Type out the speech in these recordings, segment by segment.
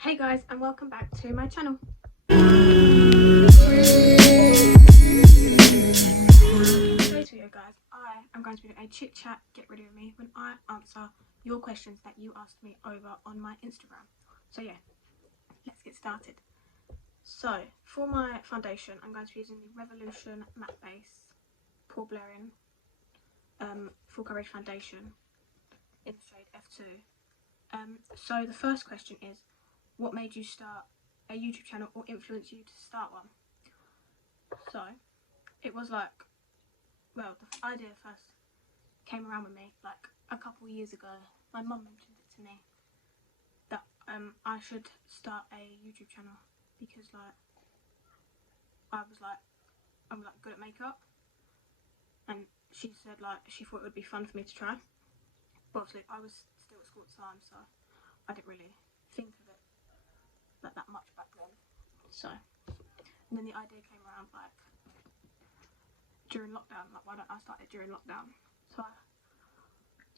Hey guys, and welcome back to my channel. Today's video, guys, I am going to be doing a chit chat, get ready with me, when I answer your questions that you asked me over on my Instagram. So yeah, let's get started. So for my foundation, I'm going to be using the Revolution Matte Base Pore Blurring Full Coverage Foundation in the shade F2. So the first question is, what made you start a YouTube channel or influence you to start one? So it was like, well, the idea first came around with me like a couple of years ago. My mum mentioned it to me that I should start a YouTube channel because I'm good at makeup, and she said she thought it would be fun for me to try. But obviously I was still at school at the time, so I didn't really think of it like that much back then. So and then the idea came around during lockdown, why don't I start it during lockdown? So I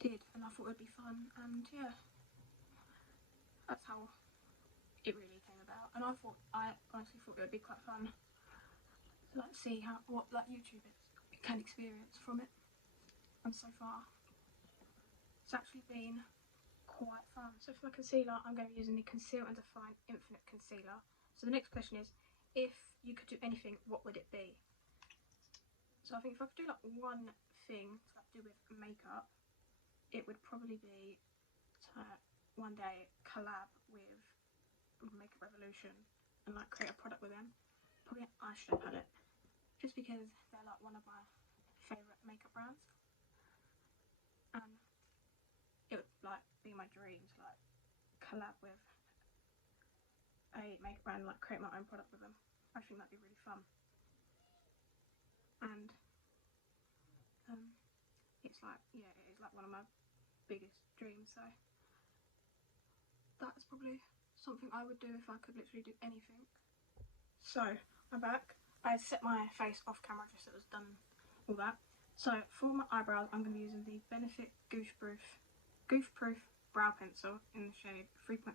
did, and I thought it would be fun, and yeah, that's how it really came about. And I honestly thought it would be quite fun to see what YouTubers can experience from it. And so far it's actually been quite fun. So for my concealer, I'm going to be using the Conceal and Define Infinite Concealer. So the next question is, if you could do anything, what would it be? So I think if I could do one thing to do with makeup, it would probably be to one day collab with Makeup Revolution and create a product with them. Probably an eyeshadow palette, just because they're one of my favourite makeup brands, and it would be my dream to collab with a makeup brand and create my own product with them. I think that'd be really fun, and it's it is one of my biggest dreams. So that's probably something I would do if I could literally do anything. So I'm back. I set my face off camera just so it was done all that. So for my eyebrows, I'm going to be using the Benefit Goof Proof Brow Pencil in the shade 3.5.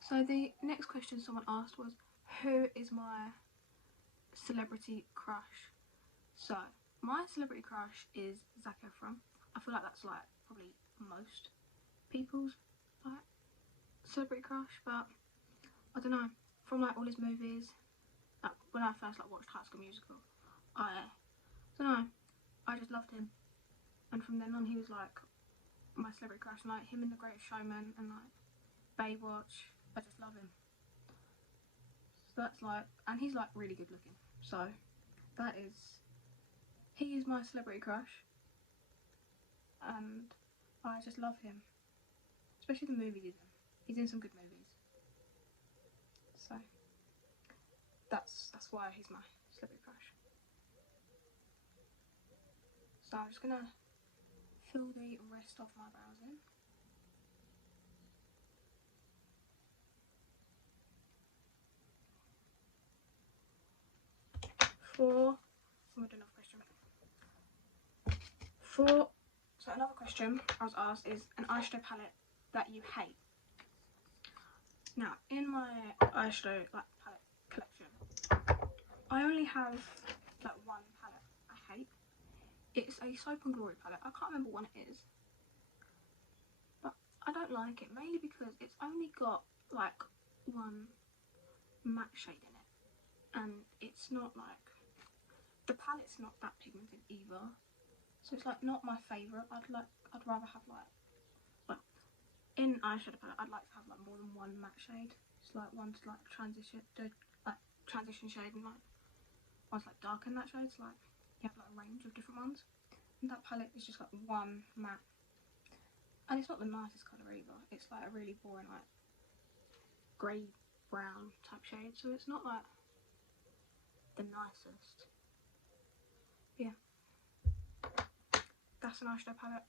So the next question someone asked was, who is my celebrity crush? So my celebrity crush is Zac Efron. I feel like that's probably most people's celebrity crush, but I don't know. From all his movies, when I first watched High School Musical, I don't know, I just loved him, and from then on he was my celebrity crush. And him in The Greatest Showman and Baywatch, I just love him. So that's and he's really good looking. So he is my celebrity crush, and I just love him, especially the movies he's in. He's in some good movies, so that's why he's my celebrity crush. So I'm just gonna fill the rest of my brows in. I'm gonna do another question. So another question I was asked is an eyeshadow palette that you hate. Now, in my eyeshadow palette collection, I only have one palette I hate. It's a Soap and Glory palette. I can't remember what it is, but I don't like it, mainly because it's only got one matte shade in it, and it's not the palette's not that pigmented either, so it's not my favourite. I'd rather have in eyeshadow palette, I'd like to have more than one matte shade. Just one to transition shade, and one's darker than that shade. So you have a range of different ones. And that palette is just one matte, and it's not the nicest colour either. It's a really boring grey brown type shade, so it's not the nicest. Yeah, that's an eyeshadow palette.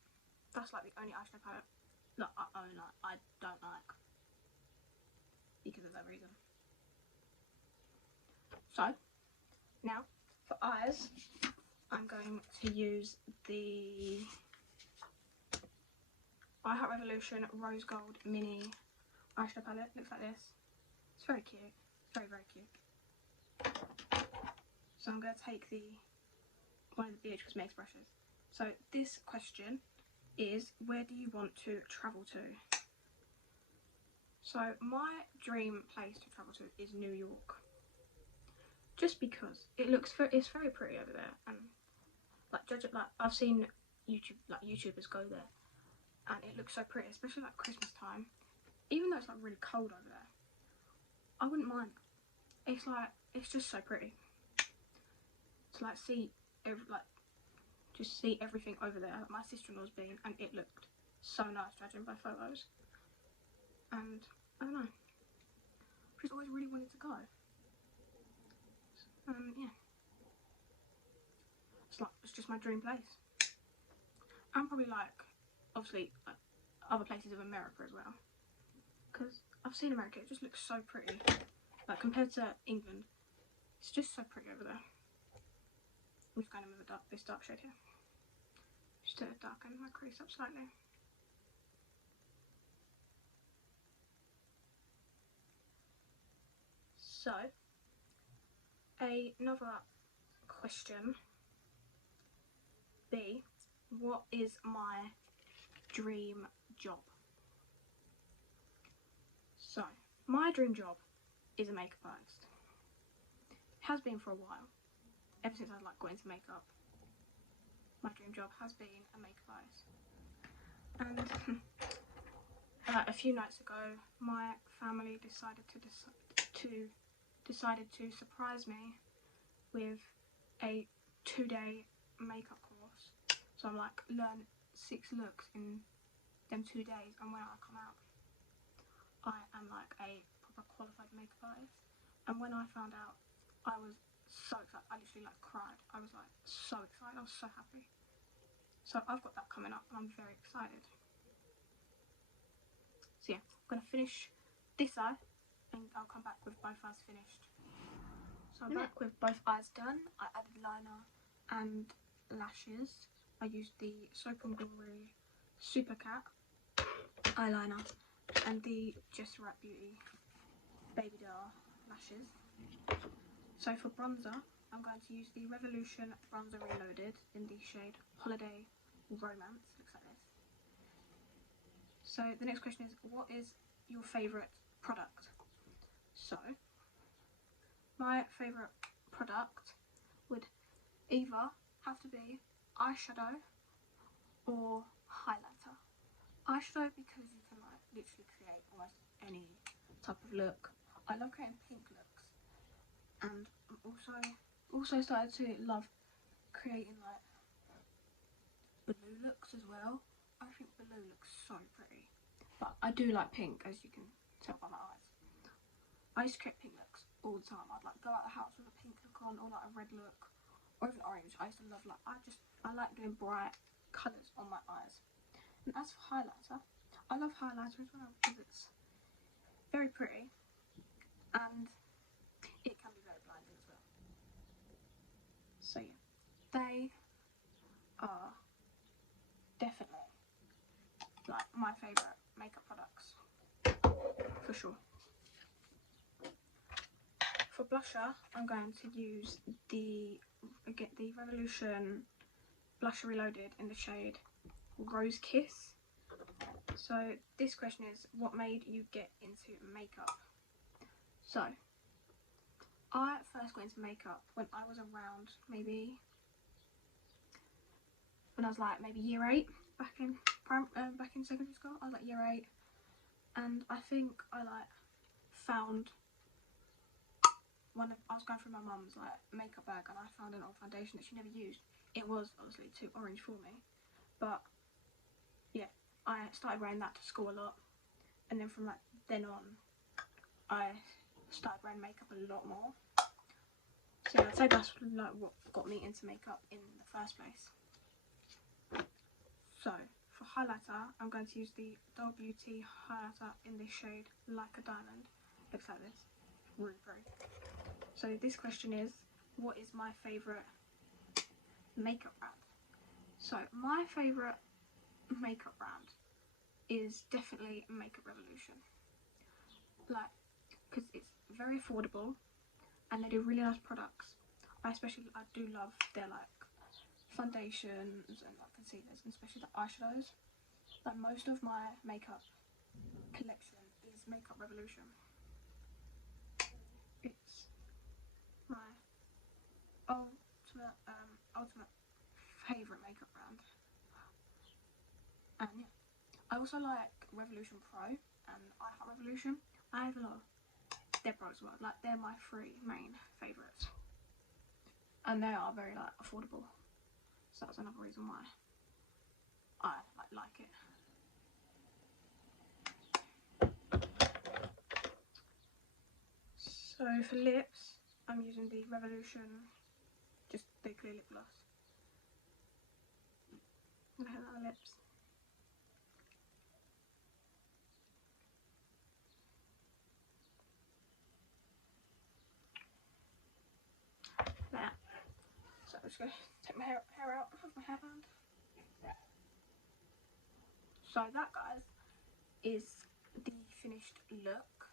That's the only eyeshadow palette that I own I don't like because of that reason. So now for eyes, I'm going to use the Revolution Rose Gold Mini eyeshadow palette. Looks like this. It's very cute. Very, very cute. So I'm going to take one of the BH Cosmetics brushes. So this question is, where do you want to travel to? So my dream place to travel to is New York. Just because it's very pretty over there, and I've seen YouTubers go there, and it looks so pretty, especially like Christmas time. Even though it's like really cold over there, I wouldn't mind. It's just so pretty to just see everything over there. My sister-in-law's been, and it looked so nice judging by photos. And I don't know, she's always really wanted to go. Yeah, it's just my dream place. And probably obviously other places of America as well, because I've seen America. It just looks so pretty. Like compared to England, it's just so pretty over there. I'm just going to move this dark shade here, just to darken my crease up slightly. So, another question B, what is my dream job? So, my dream job is a makeup artist. It has been for a while. Ever since I got into makeup, my dream job has been a makeup artist. And a few nights ago, my family decided to surprise me with a 2-day makeup course. So I'm learn 6 looks in them 2 days, and when I come out, I am a proper qualified makeup artist. And when I found out, I was so excited. I literally cried. I was so excited. I was so happy. So I've got that coming up, and I'm very excited. So yeah, I'm gonna finish this eye, and I'll come back with both eyes finished. So I'm back with both eyes done. I added liner and lashes. I used the Soap & Glory Super Cat eyeliner and the Just Right Beauty Baby Doll lashes. So for bronzer, I'm going to use the Revolution Bronzer Reloaded in the shade Holiday Romance. Looks like this. So the next question is, what is your favourite product? So my favourite product would either have to be eyeshadow or highlighter. Eyeshadow because you can literally create almost any type of look. I love creating pink looks, and I'm also started to love creating blue looks as well. I think blue looks so pretty, but I do like pink, as you can tell by my eyes. I used to create pink looks all the time. I'd go out the house with a pink look on, or a red look, or even orange. I used to love I like doing bright colours on my eyes. And as for highlighter, I love highlighter as well because it's very pretty and it can be very blinding as well. So yeah, they are definitely my favourite makeup products for sure. For blusher, I'm going to use the Revolution Blusher Reloaded in the shade Rose Kiss. So this question is, what made you get into makeup? So I first got into makeup when I was around maybe year 8, back in secondary school. I was year 8, and I think I found I was going through my mum's makeup bag, and I found an old foundation that she never used. It was obviously too orange for me, but yeah, I started wearing that to school a lot, and then from then on I started wearing makeup a lot more. So yeah, I'd say that's what got me into makeup in the first place. So for highlighter, I'm going to use the Doll Beauty highlighter in the shade Like a Diamond. Looks like this, really pretty. So this question is, what is my favourite makeup brand? So my favourite makeup brand is definitely Makeup Revolution. like, because it's very affordable and they do really nice products. I do love their like foundations and like concealers, and especially the eyeshadows. Like most of my makeup collection is Makeup Revolution. It's my ultimate favourite makeup brand. And yeah, I also like Revolution Pro and I Heart Revolution. I have a lot of their products as well. Like they're my three main favourites, and they are very like affordable. So that's another reason why I like it. So for lips, I'm using the Revolution, just the clear lip gloss. I'm gonna hit that on the lips. There. So I'm just gonna take my hair out of my hairband. So that, guys, is the finished look.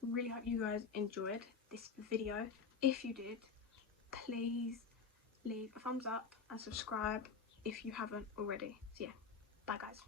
Really hope you guys enjoyed this video. If you did, please leave a thumbs up and subscribe if you haven't already. So yeah, bye guys.